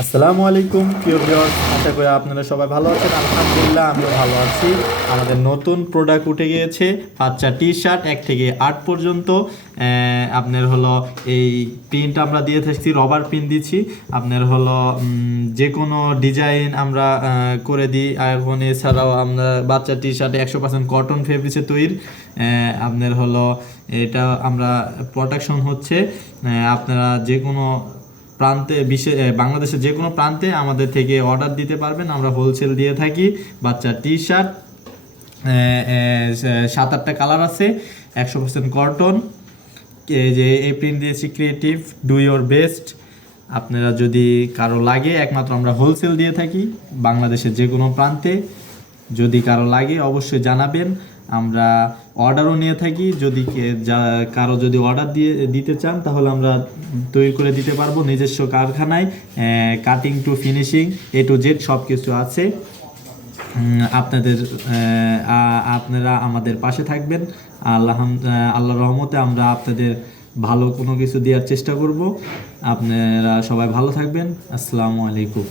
আসসালামু আলাইকুম প্রিয় ভিউয়ার্স, আশা করি আপনারা সবাই ভালো আছেন। আলহামদুলিল্লাহ আমিও ভালো আছি। আমাদের নতুন প্রোডাক্ট উঠে গিয়েছে, বাচ্চা টি শার্ট 1 থেকে 8 পর্যন্ত। আপনার হলো এই প্রিন্ট আমরা দিয়ে থাকছি, রবার প্রিন্ট দিচ্ছি। আপনার হলো যে কোনো ডিজাইন আমরা করে দিই। এখন এছাড়াও আমরা বাচ্চা টি শার্টে 100% কটন ফেব্রিক্সে তৈরি। আপনার হলো এটা আমরা প্রোটেকশন হচ্ছে। আপনারা যে কোনো প্রান্তে বাংলাদেশের যে কোনো প্রান্তে আমাদের থেকে অর্ডার দিতে পারবেন। আমরা হোলসেল দিয়ে থাকি। বাচ্চা টি শার্ট 7-8টা কালার আছে, 100% কটন। যে এই প্রিন্ট দিয়েছি ক্রিয়েটিভ, ডু ইয়োর বেস্ট। আপনারা যদি কারো লাগে, একমাত্র আমরা হোলসেল দিয়ে থাকি বাংলাদেশের যে কোনো প্রান্তে। যদি কারো লাগে অবশ্যই জানাবেন, আমরা অর্ডারও নিয়ে থাকি। যদি কারো যদি অর্ডার দিতে চান তাহলে আমরা তৈরি করে দিতে পারবো নিজস্ব কারখানায়। Cutting to finishing, A to Z সব কিছু আছে। আপনাদের আপনারা আমাদের পাশে থাকবেন। আল্লাহর রহমতে আমরা আপনাদের ভালো কোনো কিছু দেওয়ার চেষ্টা করব। আপনারা সবাই ভালো থাকবেন। আসসালামু আলাইকুম।